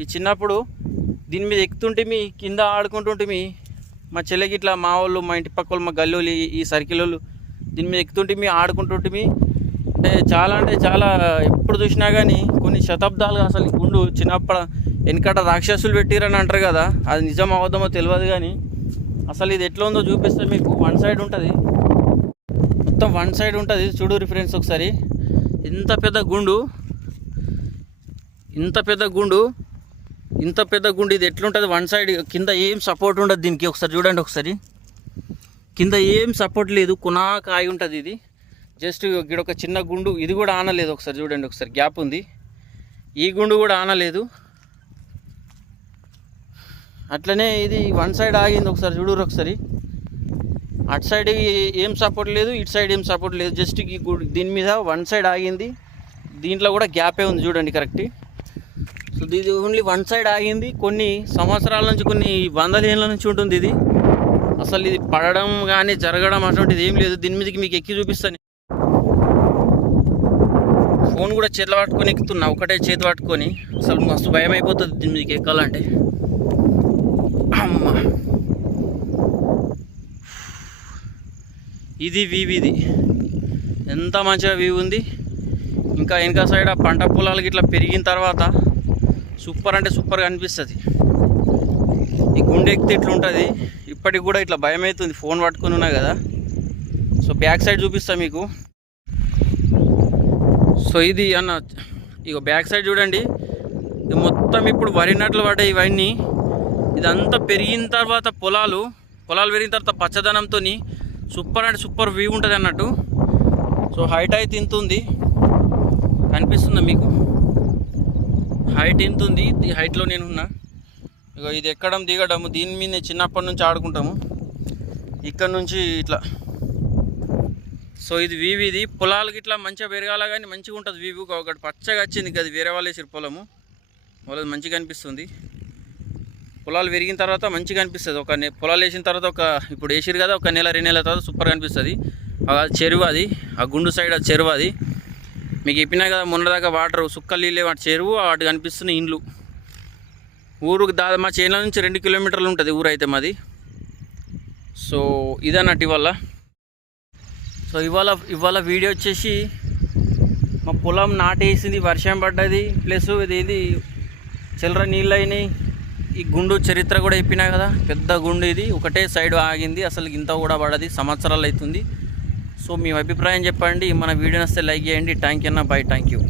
ఈ చిన్నప్పుడు దీని మీద ఎక్కుతుంటే కింద ఆడుకుంటుంటే మా చెల్లెకి ఇట్లా మా వాళ్ళు మా ఇంటి పక్క వాళ్ళు మా గల్లోళ్ళు ఈ సర్కిల్ వాళ్ళు దీని మీద ఎక్కుతుంటే ఆడుకుంటుంటే అంటే చాలా ఎప్పుడు చూసినా కానీ కొన్ని శతాబ్దాలుగా అసలు ఈ గుండు చిన్నప్పుడు వెనకట రాక్షసులు పెట్టిరని అంటారు కదా, అది నిజం అవద్దమో తెలియదు. కానీ అసలు ఇది ఎట్లా ఉందో చూపిస్తే మీకు. వన్ సైడ్ ఉంటుంది, మొత్తం వన్ సైడ్ ఉంటుంది. చూడు ఫ్రెండ్స్ ఒకసారి, ఇంత పెద్ద గుండు ఇది ఎట్లుంటుంది వన్ సైడ్. కింద ఏం సపోర్ట్ ఉండదు దీనికి. ఒకసారి చూడండి, ఒకసారి కింద ఏం సపోర్ట్ లేదు, కునాకాయ ఉంటుంది ఇది. జస్ట్ ఇక్కడ ఒక చిన్న గుండు, ఇది కూడా ఆనలేదు. ఒకసారి చూడండి, ఒకసారి గ్యాప్ ఉంది. ఈ గుండు కూడా ఆనలేదు. అట్లనే ఇది వన్ సైడ్ ఆగింది. ఒకసారి చూడరు ఒకసారి. అటు సైడ్ ఏం సపోర్ట్ లేదు, ఇటు సైడ్ ఏం సపోర్ట్ లేదు. జస్ట్ దీని మీద వన్ సైడ్ ఆగింది. దీంట్లో కూడా గ్యాపే ఉంది చూడండి కరెక్ట్. సో ఇది ఓన్లీ వన్ సైడ్ ఆగింది. కొన్ని సంవత్సరాల నుంచి, కొన్ని వందల ఏళ్ళ నుంచి ఉంటుంది ఇది. అసలు ఇది పడడం కానీ జరగడం అటువంటిది ఏం లేదు. దీని మీదకి మీకు ఎక్కి చూపిస్తాను. ఫోన్ కూడా చేతిలో పట్టుకొని ఎక్కుతున్నా, ఒకటే చేతి పట్టుకొని. అసలు మస్తు భయం అయిపోతుంది దీని మీదకి ఎక్కాలంటే. అమ్మా, ఇది వీవ్, ఇది ఎంత మంచిగా వీవ్ ఉంది. ఇంకా వెనక సైడ్ ఆ పంట పొలాలకి ఇట్లా పెరిగిన తర్వాత సూపర్ అంటే సూపర్గా అనిపిస్తుంది. ఈ గుండె ఎక్కితే ఇట్లా ఉంటుంది. ఇప్పటికి కూడా ఇట్లా భయం అవుతుంది ఫోన్ పట్టుకొని ఉన్నా కదా. సో బ్యాక్ సైడ్ చూపిస్తా మీకు. సో ఇది అన్న, ఇక బ్యాక్ సైడ్ చూడండి. మొత్తం ఇప్పుడు వరి నాట్లు పడ్డాయి ఇవన్నీ. ఇదంతా పెరిగిన తర్వాత పొలాలు పెరిగిన తర్వాత పచ్చదనంతో సూపర్ అంటే సూపర్ వ్యూ ఉంటుంది అన్నట్టు. సో హైట్ అయితే ఇంత ఉంది, కనిపిస్తుందా మీకు? హైట్ ఇంత ఉంది. ఈ హైట్లో నేను ఉన్నా. ఇక ఇది ఎక్కడం దిగడము, దీని మీద చిన్నప్పటి నుంచి ఆడుకుంటాము. ఇక్కడ నుంచి ఇట్లా. సో ఇది వీవ్, ఇది పొలాలకి ఇట్లా మంచిగా పెరగాల కానీ మంచిగా ఉంటుంది వీవ్. ఒకటి పచ్చగా వచ్చింది కదా, వేరే వాళ్ళు వేసారు పొలము, వాళ్ళది మంచిగా అనిపిస్తుంది. పొలాలు పెరిగిన తర్వాత మంచిగా అనిపిస్తుంది. పొలాలు వేసిన తర్వాత ఇప్పుడు వేసారు కదా, ఒక నెల 2 నెలల తర్వాత సూపర్గా అనిపిస్తుంది. చెరువు అది, ఆ గుండు సైడ్ అది చెరువు. అది మీకు చెప్పినా కదా మొన్నదాకా వాటర్ సుక్కలు నీళ్ళే, వాటి చెరువు, వాటి కనిపిస్తున్న ఇండ్లు. ఊరుకు మా చేనుల నుంచి 2 కిలోమీటర్లు ఉంటుంది ఊరు అయితే మాది. సో ఇదన్నట్టు ఇవాళ. సో ఇవాళ వీడియో వచ్చేసి మా పొలం నాటేసింది, వర్షం పడ్డది, ప్లస్ ఇది చిల్లర నీళ్ళు అయినాయి. ఈ గుండు చరిత్ర కూడా చెప్పినా కదా, పెద్ద గుండు ఇది. ఒకటే సైడ్ ఆగింది, అసలు ఇంత కూడా పడది, సంవత్సరాలు అవుతుంది. సో మీ అభిప్రాయం చెప్పండి. మన వీడియో నచ్చితే లైక్ చేయండి. థ్యాంక్ యూ అన్న, బై, థ్యాంక్ యూ.